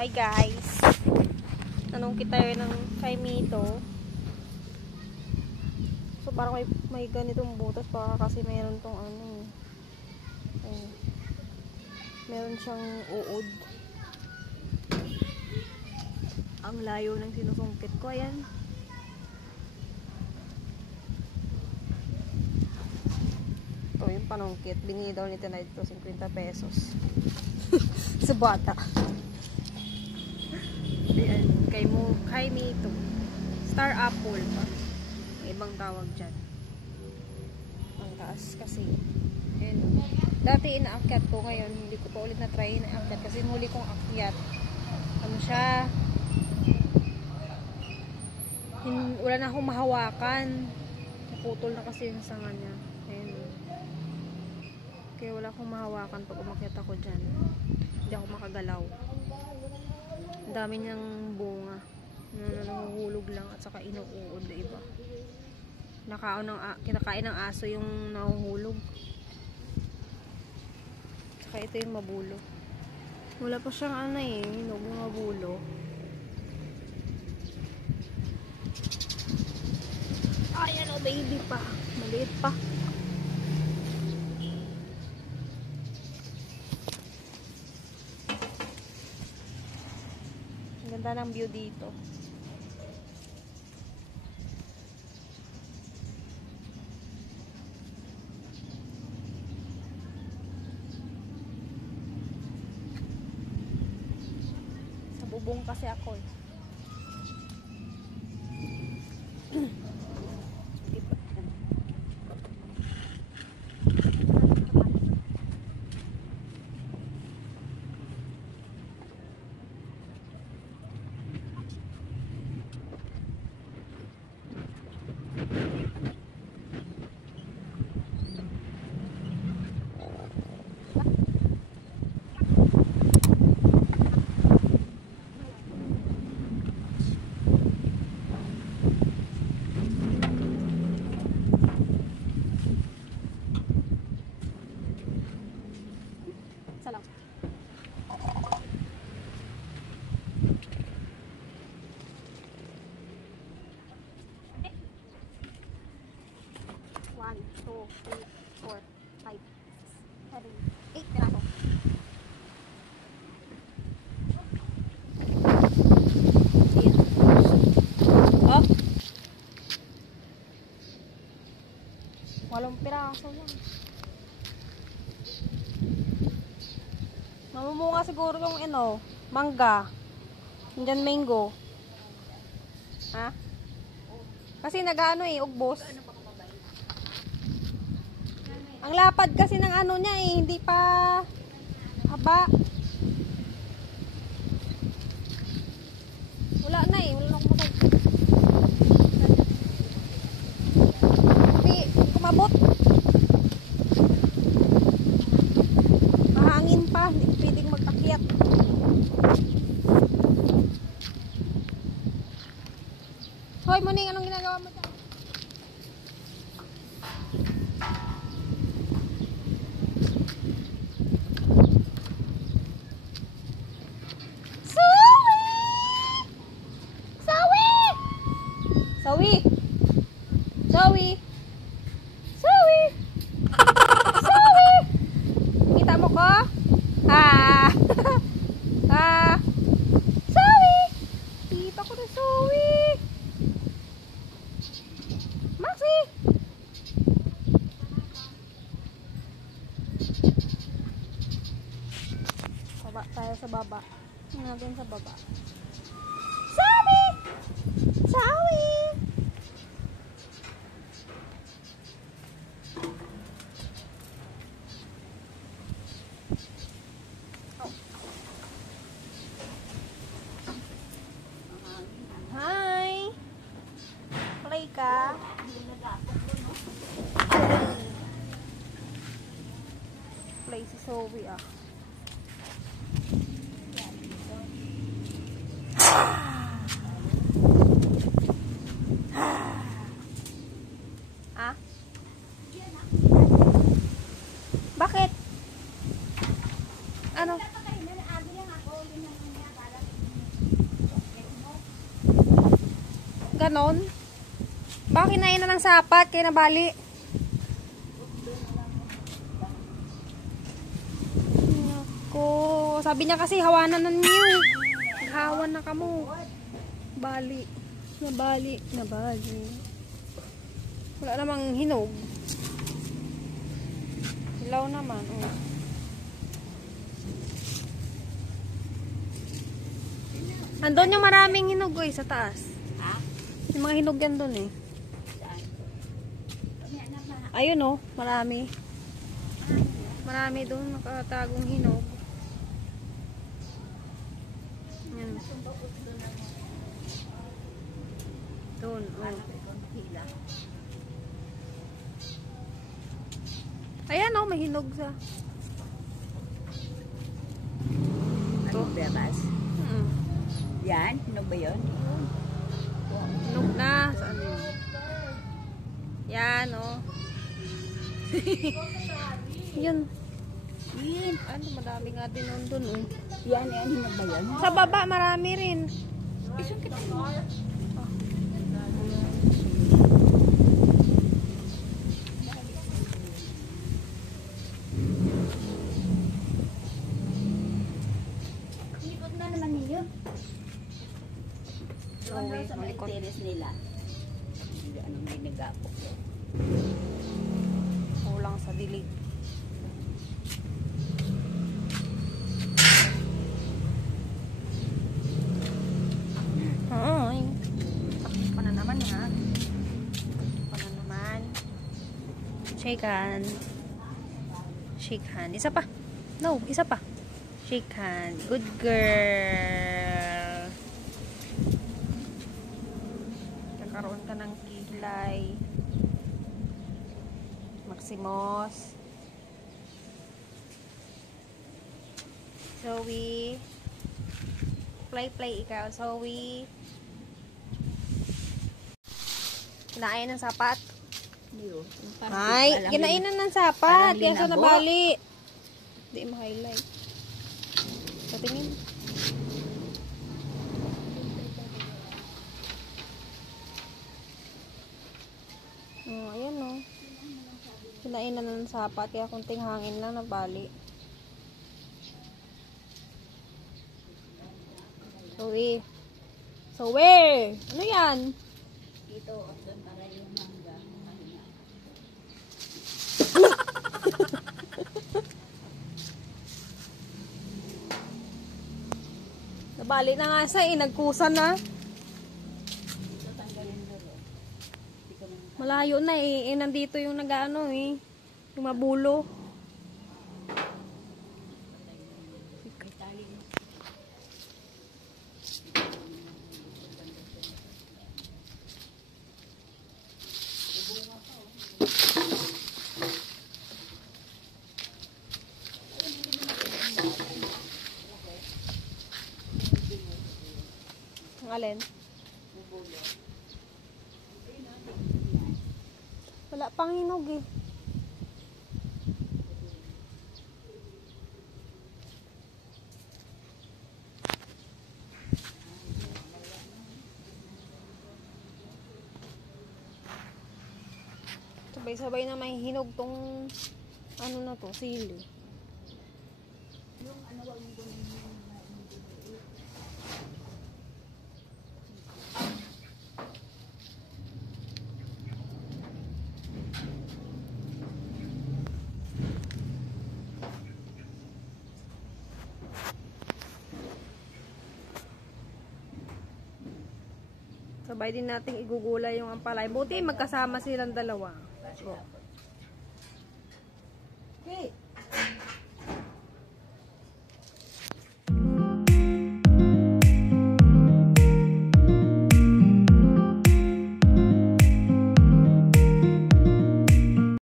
Hi guys. Tanong kita yun ng kay Mito. So parang may ganitong butas pa kasi meron tong ano. Meron siyang uod. Ang layo ng sinusungkit ko. Ayan. Ito yung panungkit. Binili daw ni Tinay ito 50 pesos. Sa bata. Ayan, kay Mito. Star apple pa. May ibang tawag dyan. Ang taas kasi. Ayan. Dati inaakyat ko, ngayon hindi ko pa ulit na-try inaakyat kasi huli kong akyat. Ano siya? Wala na akong mahawakan. Naputol na kasi yung sanga niya. Ayan. Kaya wala akong mahawakan pag umakyat ako dyan. Hindi ako makagalaw. Ang dami niyang bunga na nahuhulog lang at saka inuuod na iba. Kinakain ng aso yung nahuhulog. Saka ito yung mabulo. Wala pa siyang ano eh, hinog yung mabulo. Ay ano baby pa, maliit pa. Ganda ng view dito. Sa bubong kasi ako eh. Salam. One, two, three, four, five, seven, 8 piraso. Oh. 8 piraso yan. Mamumunga siguro yung mangga. Diyan mango. Ha? Kasi nagano ugbos. Ang lapad kasi ng ano niya hindi pa haba. Wala na wala na akong masag. Hindi kumabot. Mahangin pa, hindi pwedeng magpakyat. Hoy, Muning, anong ginagawa mo dyan? Sawi! Sawi! Sawi! Sawi! Kita mo ko? Ah! Ah! Sawi! Kita ko na sawi! Maxi! Baba tayo sa baba. Tingnan natin sa baba. Sawi! Sawi! Hi! Play ka? Play si Zoe ah. Ah? Bakit? Ano? ganon. Bakit kinain na ng sapat kaya nabali? Nako, sabi niya kasi hawanan na niyo. Hawan na kamo. Bali. Nabali. Wala namang hinog. Hilaw naman. Oh. Andun yung maraming hinog sa taas. Ha? Yung mga hinog yan dun eh. Saan? Ayun oh, marami. Marami dun, nakatagong hinog. Yan. Dun, oh. Ayan oh, may hinog sa. Ano beras? Hmm. Yan? Ano ba yun? Hinog na. Saan yun? Yan oh. Yun. Yan. Ano, madami nga din dun oh. Yan, ano ba yun? Sa baba, marami rin. Isang kita. Ikot na naman ninyo. Doon daw sa mga teres nila. Ano may nag-apok. Kulang sa dilig. Ay. Pa na naman ha. Pa na naman. Shake hand. Shake hand. Isa pa. No, isa pa. Shake hand. Good girl. Nagkaroon ka ng kilay. Maximos. Zoe. Play ikaw, Zoe. Kinain ng sapat. Ay, kinainan ng sapat. Kaya sa nabali. Hindi ma-highlight. Patingin. Oh, ayan oh. Kinainan ng sapat. Kaya kunting hangin lang nabali. Zoe. Zoe! Ano yan? Dito, doon para yung mangga. Nabali na nga sa nagkusa na. Malayo na nandito yung nag-ano yung mabulo. Ang alin? Wala pang hinog Sabay-sabay na may hinog tong ano na to, sili. Yung ano wag mo Sabay din nating igugulay yung ampalay. Buti magkasama silang dalawa. So,